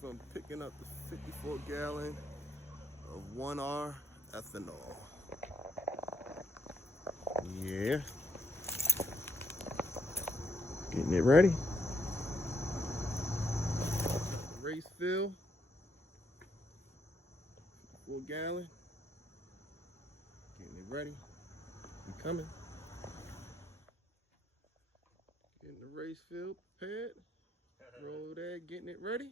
from picking up the 54 gallon of 1R ethanol. Yeah. Getting it ready. Race fill. 4 gallon. Getting it ready. We coming. Getting the race fill prepared. Roll that, getting it ready.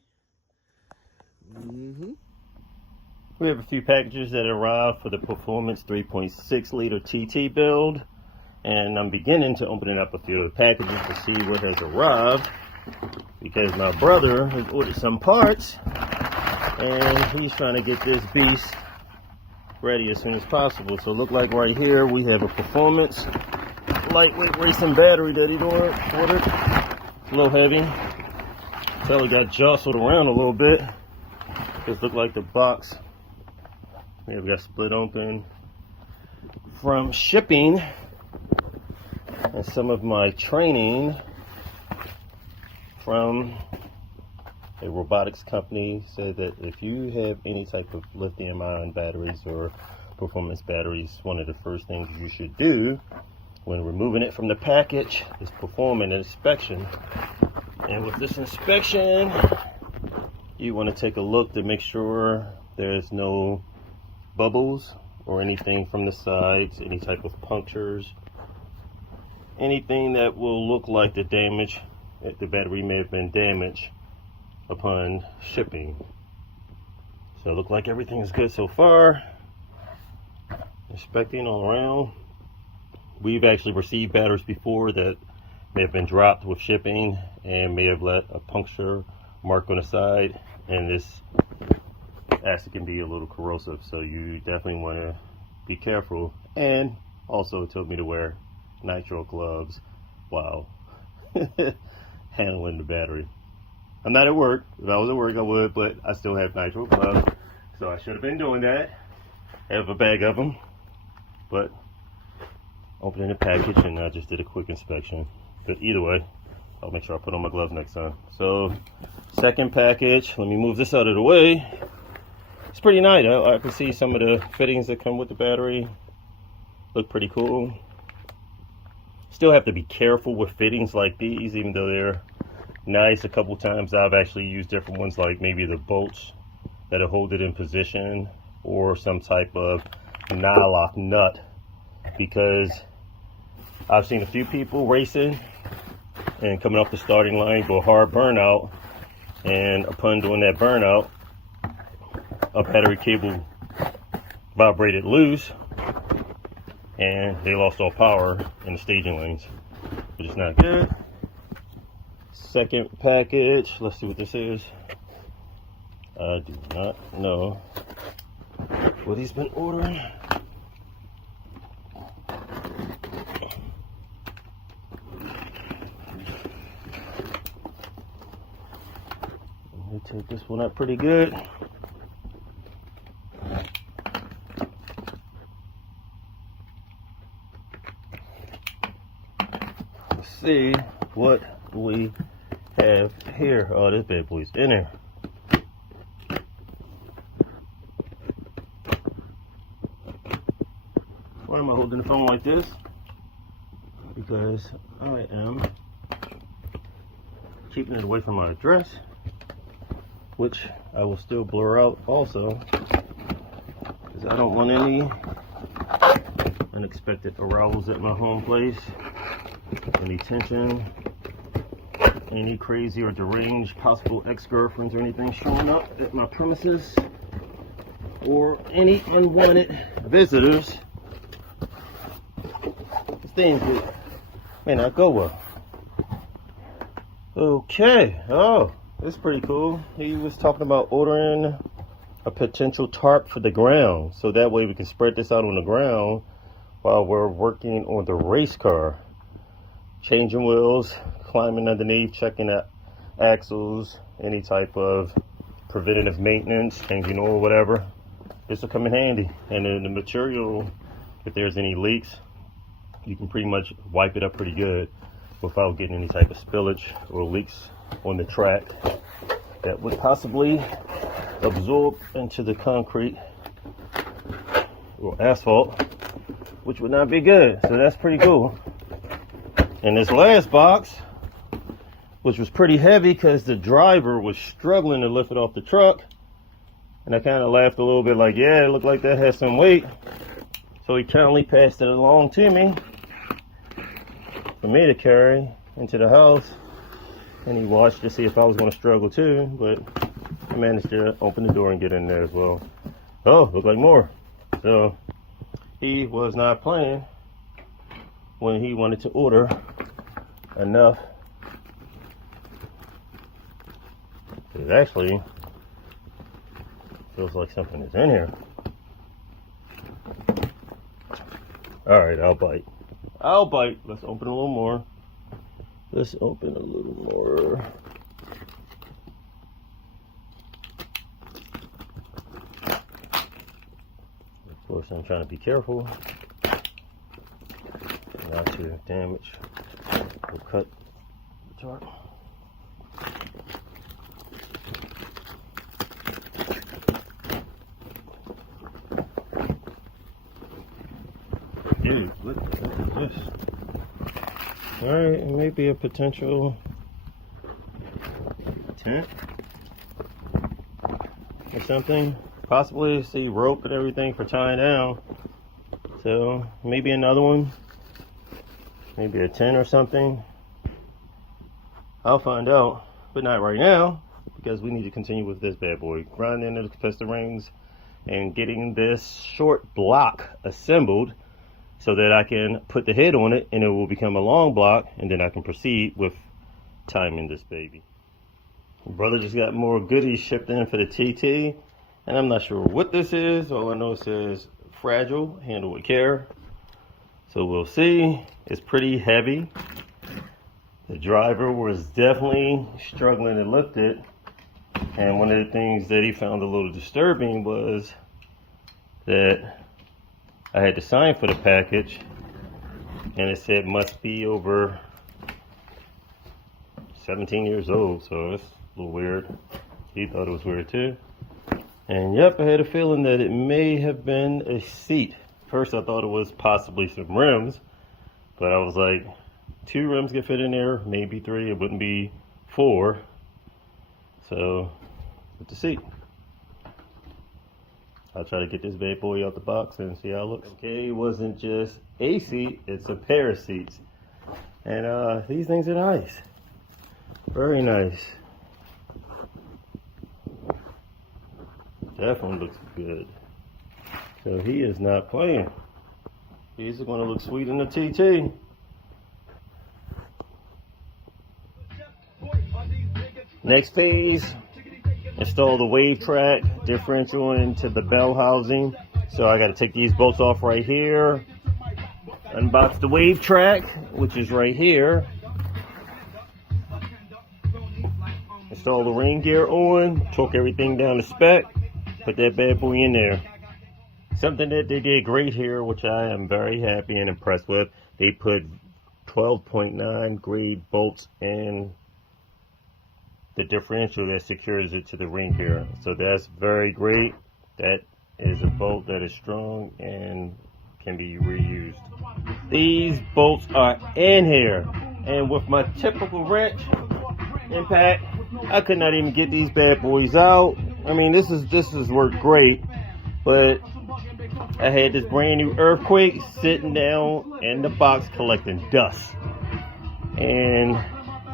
We have a few packages that arrived for the Performance 3.6 liter TT build, and I'm beginning to open up a few of the packages to see what has arrived, because my brother has ordered some parts and he's trying to get this beast ready as soon as possible. So look like right here we have a Performance lightweight racing battery that he ordered. A little heavy. So it got jostled around a little bit. Just look like the box we got split open from shipping, and some of my training from a robotics company said that if you have any type of lithium-ion batteries or performance batteries, one of the first things you should do when removing it from the package is perform an inspection. And with this inspection, you want to take a look to make sure there's no bubbles or anything from the sides, any type of punctures, anything that will look like the damage, that the battery may have been damaged upon shipping. So it looks like everything is good so far. Inspecting all around. We've actually received batteries before that may have been dropped with shipping and may have let a puncture mark on the side, and this acid can be a little corrosive, so you definitely want to be careful. And also it told me to wear nitrile gloves while handling the battery. I'm not at work. If I was at work I would, but I still have nitrile gloves, so I should have been doing that. I have a bag of them, but opening the package, and I just did a quick inspection. But either way, I'll make sure I put on my gloves next time. So, second package. Let me move this out of the way. It's pretty nice. I can see some of the fittings that come with the battery. Look pretty cool. Still have to be careful with fittings like these, even though they're nice. A couple times I've actually used different ones, like maybe the bolts that'll hold it in position, or some type of nylock nut, because I've seen a few people racing and coming off the starting line go hard burnout, and upon doing that burnout, a battery cable vibrated loose and they lost all power in the staging lanes, which is not good. Second package, let's see what this is. I do not know what he's been ordering. Let me take this one up pretty good. Let's see what we have here. Oh, this bad boy's in there. Why am I holding the phone like this? Because I am keeping it away from my address, which I will still blur out also, because I don't want any unexpected arousals at my home place, any tension, any crazy or deranged possible ex-girlfriends or anything showing up at my premises, or any unwanted visitors. Things that may not go well. Okay, oh, that's pretty cool. He was talking about ordering a potential tarp for the ground, so that way we can spread this out on the ground while we're working on the race car. Changing wheels, climbing underneath, checking out axles, any type of preventative maintenance, changing oil, whatever. This will come in handy. And then the material, if there's any leaks, you can pretty much wipe it up pretty good without getting any type of spillage or leaks on the track. that would possibly absorb into the concrete or asphalt, which would not be good. So that's pretty cool. And this last box, which was pretty heavy because the driver was struggling to lift it off the truck, and I kind of laughed a little bit like, yeah, it looked like that has some weight. So he kindly passed it along to me for me to carry into the house, and he watched to see if I was going to struggle too, but I managed to open the door and get in there as well. Oh, looked like more. So he was not playing when he wanted to order enough. It actually feels like something is in here. Alright, I'll bite. I'll bite. Let's open a little more. Let's open a little more. Of course, I'm trying to be careful not to damage or cut the tarp. Dude, look at this. Alright, it may be a potential tent or something. Possibly see rope and everything for tying down. So maybe another one. Maybe a tent or something. I'll find out, but not right now, because we need to continue with this bad boy. Grinding the piston rings and getting this short block assembled so that I can put the head on it and it will become a long block, and then I can proceed with timing this baby. Brother just got more goodies shipped in for the TT, and I'm not sure what this is. All I know it says fragile, handle with care. So we'll see. It's pretty heavy. The driver was definitely struggling to lift it, and one of the things that he found a little disturbing was that I had to sign for the package, and it said must be over 17 years old, so that's a little weird. He thought it was weird too. And yep, I had a feeling that it may have been a seat. First I thought it was possibly some rims, but I was like, 2 rims could fit in there, maybe 3, it wouldn't be 4. So, with the seat. I'll try to get this bad boy out the box and see how it looks. Okay, it wasn't just a seat, it's a pair of seats. And these things are nice. Very nice. Definitely looks good. So he is not playing. These are going to look sweet in the TT. Next phase, install the wavetrac differential into the bell housing. So I got to take these bolts off right here, unbox the wavetrac, which is right here, install the ring gear on, torque everything down to spec, put that bad boy in there. Something that they did great here, which I am very happy and impressed with, they put 12.9 grade bolts in the differential that secures it to the ring gear. So that's very great. That is a bolt that is strong and can be reused. These bolts are in here, and with my typical wrench impact, I could not even get these bad boys out. I mean, this has worked great, but I had this brand new earthquake sitting down in the box collecting dust. And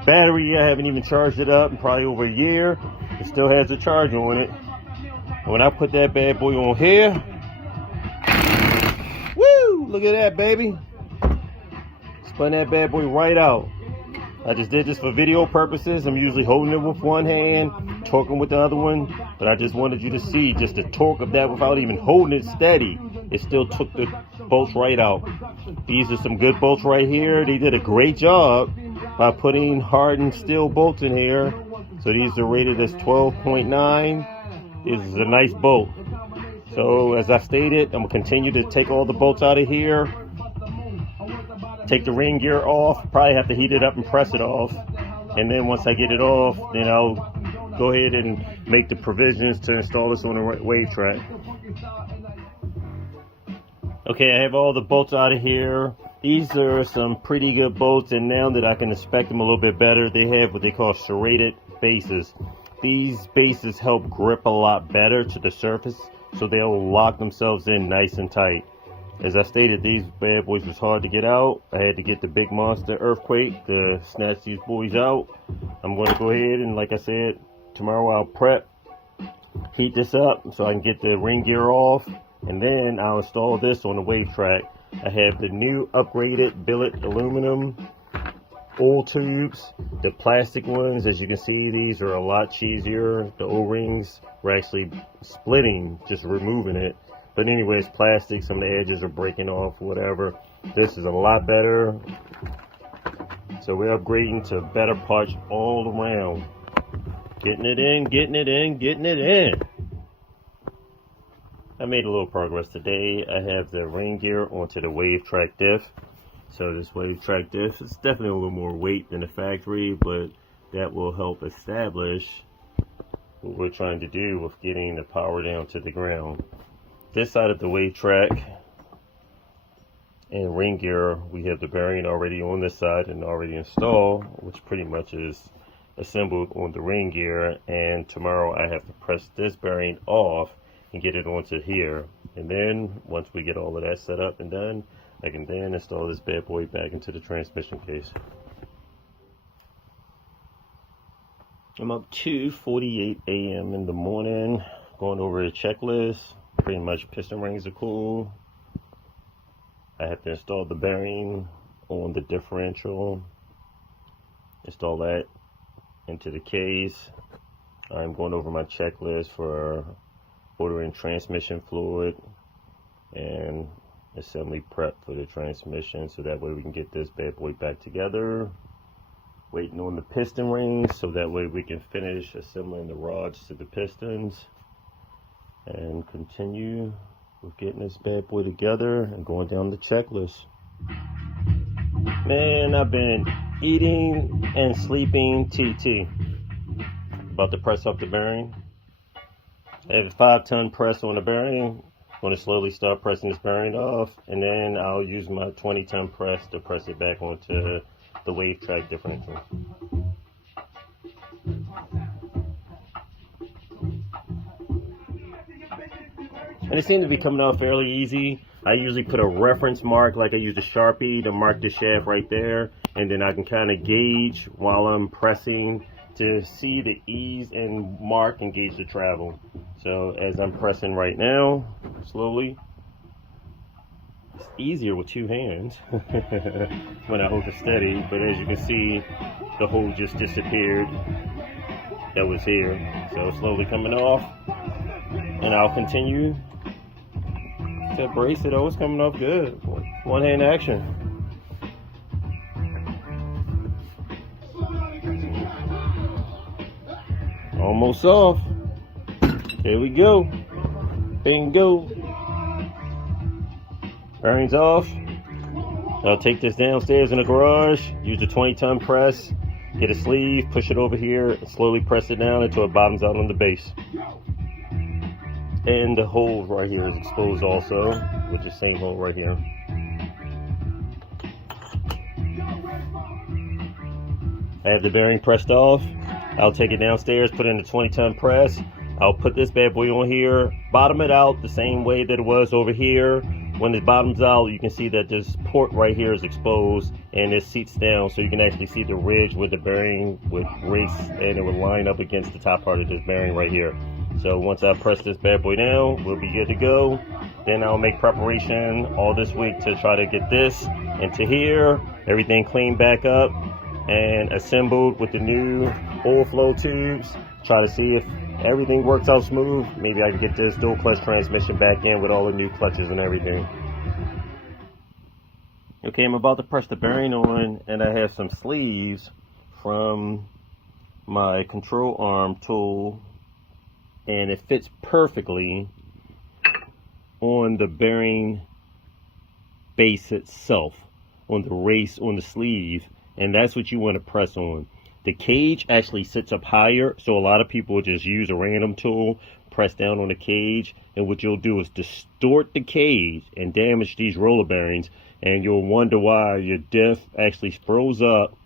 battery, I haven't even charged it up in probably over a year. It still has a charge on it. When I put that bad boy on here, woo! Look at that, baby. Spun that bad boy right out. I just did this for video purposes. I'm usually holding it with one hand, torquing with the other one, but I just wanted you to see just the torque of that without even holding it steady. It still took the bolts right out. These are some good bolts right here. They did a great job by putting hardened steel bolts in here. So these are rated as 12.9. This is a nice bolt. So as I stated, I'm gonna continue to take all the bolts out of here, take the ring gear off, probably have to heat it up and press it off. And then once I get it off, then I'll go ahead and make the provisions to install this on the wavetrac. Okay, I have all the bolts out of here. These are some pretty good bolts, and now that I can inspect them a little bit better, they have what they call serrated bases. These bases help grip a lot better to the surface, so they'll lock themselves in nice and tight. As I stated, these bad boys was hard to get out. I had to get the big monster earthquake to snatch these boys out. I'm going to go ahead and, like I said, tomorrow I'll prep, heat this up so I can get the ring gear off, and then I'll install this on the wavetrac. I have the new upgraded billet aluminum oil tubes. The plastic ones, as you can see, these are a lot cheesier. The O-rings were actually splitting, just removing it. But anyways, plastic, some of the edges are breaking off, whatever. This is a lot better. So we're upgrading to better parts all around. Getting it in, getting it in, getting it in. I made a little progress today. I have the ring gear onto the wavetrac diff. So this wavetrac diff is definitely a little more weight than the factory, but that will help establish what we're trying to do with getting the power down to the ground. This side of the wavetrac and ring gear, we have the bearing already on this side and already installed, which pretty much is assembled on the ring gear. And tomorrow I have to press this bearing off and get it onto here. And then once we get all of that set up and done, I can then install this bad boy back into the transmission case. I'm up 2:48 a.m. in the morning, going over a checklist. Pretty much piston rings are cool. I have to install the bearing on the differential, install that into the case. I'm going over my checklist for ordering transmission fluid and assembly prep for the transmission, so that way we can get this bad boy back together. Waiting on the piston rings so that way we can finish assembling the rods to the pistons and continue with getting this bad boy together and going down the checklist. Man, I've been eating and sleeping TT. About to press off the bearing. I have a 5-ton press on the bearing. I'm going to slowly start pressing this bearing off, and then I'll use my 20-ton press to press it back onto the wavetrac differential. And it seems to be coming off fairly easy. I usually put a reference mark, like I use a Sharpie to mark the shaft right there, and then I can kind of gauge while I'm pressing to see the ease and mark and gauge the travel. So as I'm pressing right now, slowly, it's easier with two hands when I hold it steady, but as you can see, the hole just disappeared that was here. So slowly coming off, and I'll continue to brace it. Oh, it's coming off good. One hand action. Almost off. Here we go. Bingo. Bearings off. I'll take this downstairs in the garage, use the 20-ton press, get a sleeve, push it over here, and slowly press it down until it bottoms out on the base. And the hole right here is exposed also, with the same hole right here. I have the bearing pressed off. I'll take it downstairs, put it in the 20-ton press. I'll put this bad boy on here, bottom it out the same way that it was over here. When it bottoms out, you can see that this port right here is exposed and it seats down, so you can actually see the ridge where the bearing would race and it would line up against the top part of this bearing right here. So once I press this bad boy down, we'll be good to go. Then I'll make preparation all this week to try to get this into here, everything cleaned back up and assembled with the new oil flow tubes. Try to see if everything works out smooth. Maybe I can get this dual clutch transmission back in with all the new clutches and everything. Okay, I'm about to press the bearing on, and I have some sleeves from my control arm tool, and it fits perfectly on the bearing base itself, on the race, on the sleeve, and that's what you want to press on. the cage actually sits up higher, so a lot of people just use a random tool, press down on the cage, and what you'll do is distort the cage and damage these roller bearings, and you'll wonder why your diff actually froze up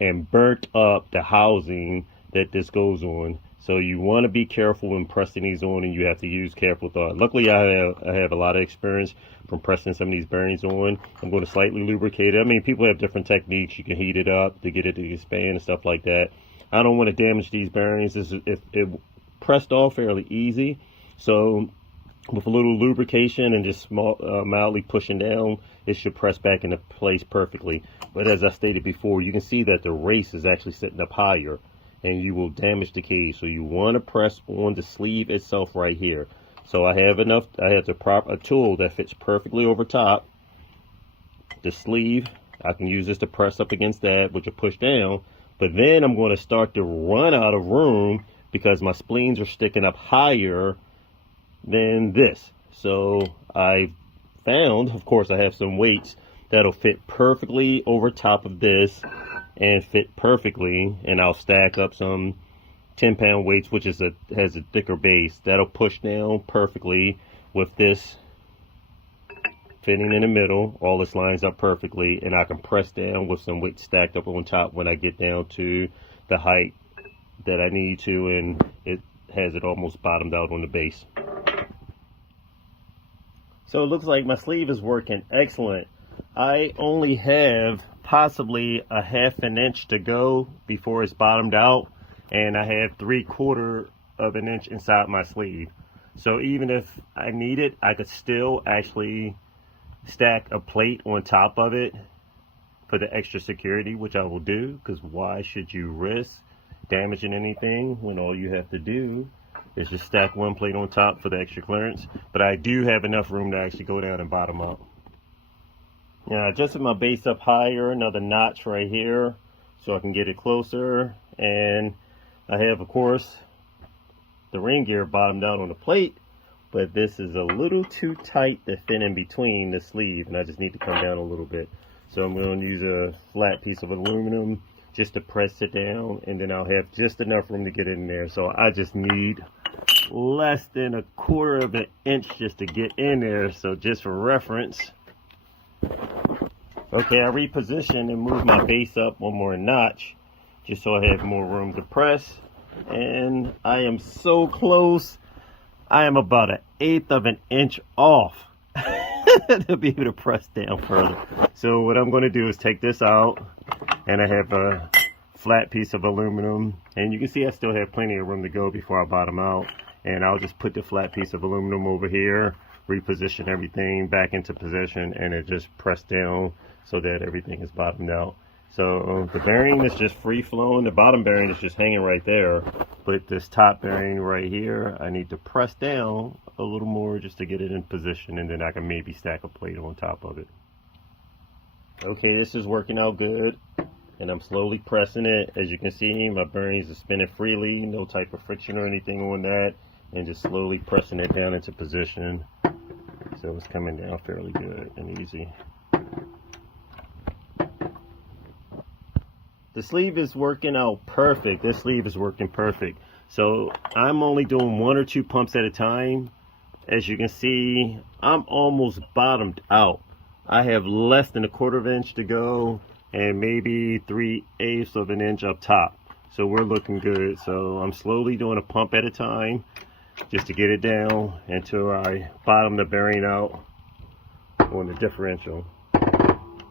and burnt up the housing that this goes on. So you want to be careful when pressing these on, and you have to use careful thought. Luckily, I have a lot of experience from pressing some of these bearings on. I'm going to slightly lubricate it. I mean, people have different techniques. You can heat it up to get it to expand and stuff like that. I don't want to damage these bearings. It pressed off fairly easy. So with a little lubrication and just mildly pushing down, it should press back into place perfectly. But as I stated before, you can see that the race is actually sitting up higher, and you will damage the cage. So you want to press on the sleeve itself right here. So I have a tool that fits perfectly over top the sleeve. I can use this to press up against that, which will push down. But then I'm going to start to run out of room because my spleens are sticking up higher than this. So I found, of course, I have some weights that'll fit perfectly over top of this and fit perfectly, and I'll stack up some 10-pound weights, which has a thicker base that'll push down perfectly with this fitting in the middle. All this lines up perfectly, and I can press down with some weight stacked up on top when I get down to the height that I need to, and it has it almost bottomed out on the base. So it looks like my sleeve is working excellent. I only have possibly a ½ an inch to go before it's bottomed out, and I have 3/4 of an inch inside my sleeve. So even if I need it, I could still actually stack a plate on top of it for the extra security, which I will do, because why should you risk damaging anything when all you have to do is just stack one plate on top for the extra clearance? But I do have enough room to actually go down and bottom up. Now I adjusted my base up higher, another notch right here, so I can get it closer. And I have, of course, the ring gear bottomed out on the plate, but this is a little too tight to fit in between the sleeve, and I just need to come down a little bit. So I'm going to use a flat piece of aluminum just to press it down, and then I'll have just enough room to get in there. So I just need less than 1/4 of an inch just to get in there. So just for reference, okay, I repositioned and moved my base up one more notch just so I have more room to press, and I am so close. I am about 1/8 of an inch off to be able to press down further. So what I'm going to do is take this out, and I have a flat piece of aluminum, and you can see I still have plenty of room to go before I bottom out. And I'll just put the flat piece of aluminum over here, reposition everything back into position, and it just press down so that everything is bottomed out. So the bearing is just free flowing. The bottom bearing is just hanging right there, but this top bearing right here, I need to press down a little more just to get it in position, and then I can maybe stack a plate on top of it. Okay, this is working out good, and I'm slowly pressing it. As you can see, my bearings are spinning freely, no type of friction or anything on that, and just slowly pressing it down into position. So it's coming down fairly good and easy. The sleeve is working out perfect. This sleeve is working perfect. So I'm only doing 1 or 2 pumps at a time. As you can see, I'm almost bottomed out. I have less than 1/4 of an inch to go, and maybe 3/8 of an inch up top. So we're looking good. So I'm slowly doing a pump at a time just to get it down until I bottom the bearing out on the differential.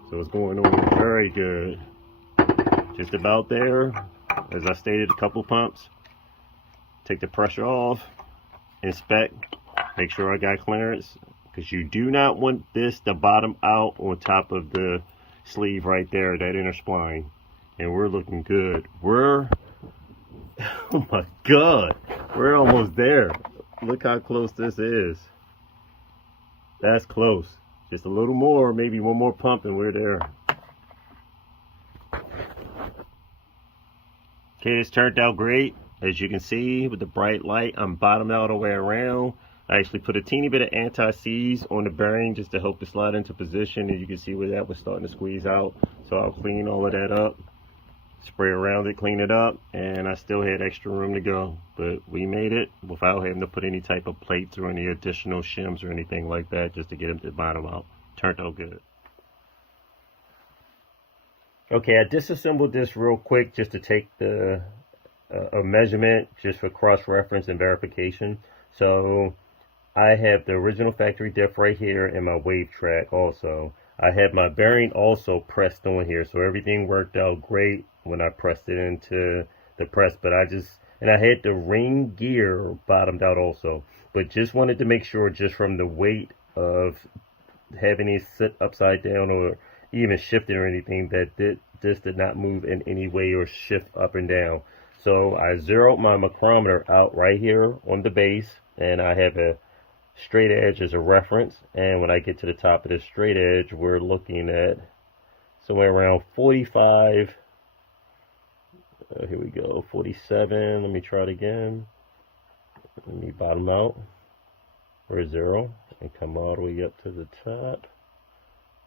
So it's going on very good. Just about there. As I stated, a couple pumps. Take the pressure off, inspect, make sure I got clearance, because you do not want this to bottom out on top of the sleeve right there, that inner spline. And we're looking good. We're, oh my God, we're almost there. Look how close this is. That's close. Just a little more, maybe one more pump and we're there. Okay, this turned out great. As you can see with the bright light, I'm bottomed out all the way around. I actually put a teeny bit of anti-seize on the bearing just to help it slide into position, and you can see where that was starting to squeeze out. So I'll clean all of that up. spray around it, clean it up, and I still had extra room to go. But we made it without having to put any type of plates or any additional shims or anything like that, just to get them to the bottom out. Turned out good. Okay, I disassembled this real quick just to take the a measurement just for cross-reference and verification. So I have the original factory diff right here and my wavetrac also. I have my bearing also pressed on here, so everything worked out great when I pressed it into the press. But I had the ring gear bottomed out also, but just wanted to make sure, just from the weight of having it sit upside down or even shifting or anything, that this did not move in any way or shift up and down. So I zeroed my micrometer out right here on the base, and I have a straight edge as a reference. And when I get to the top of the straight edge, we're looking at somewhere around 45. Here we go, 47. Let me try it again. Let me bottom out. We're 0 and come all the way up to the top.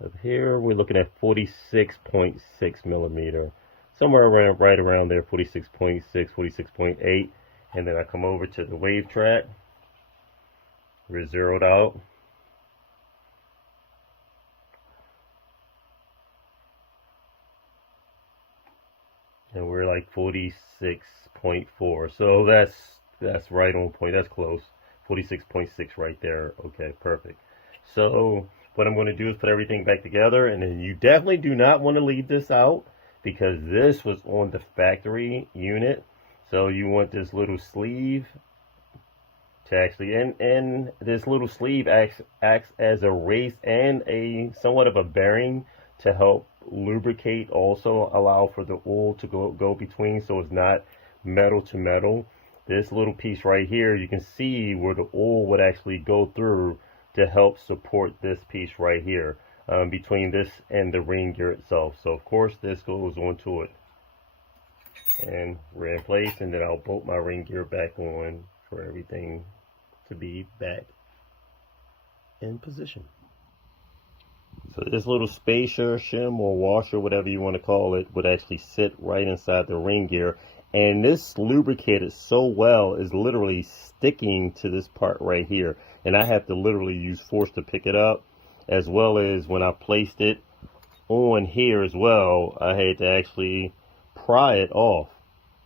Up here, we're looking at 46.6 millimeter. Somewhere around, right around there, 46.6, 46.8. And then I come over to the wavetrac. We're zeroed out. And we're like 46.4. So that's right on point. That's close. 46.6 right there. Okay, perfect. So what I'm going to do is put everything back together, and then you definitely do not want to leave this out, because this was on the factory unit. So you want this little sleeve to actually, and this little sleeve acts as a race and a somewhat of a bearing to help lubricate, also allow for the oil to go between, so it's not metal to metal. This little piece right here, you can see where the oil would actually go through to help support this piece right here, between this and the ring gear itself. So of course this goes onto it, and we're in place, and then I'll bolt my ring gear back on for everything to be back in position. So this little spacer, shim, or washer, whatever you want to call it, would actually sit right inside the ring gear. And this lubricated so well is literally sticking to this part right here. And I have to literally use force to pick it up, as well as when I placed it on here as well, I had to actually pry it off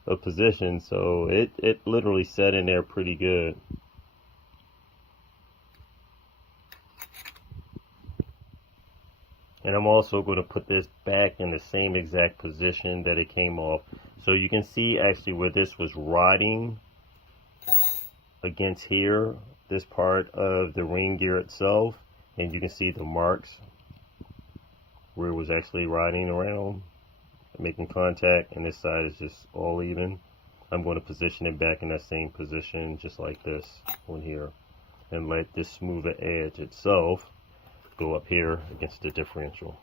of position. So it literally set in there pretty good. And I'm also going to put this back in the same exact position that it came off. So you can see actually where this was riding against here, this part of the ring gear itself. And you can see the marks where it was actually riding around, making contact. And this side is just all even. I'm going to position it back in that same position, just like this on here. And let this smoother edge itself go up here against the differential.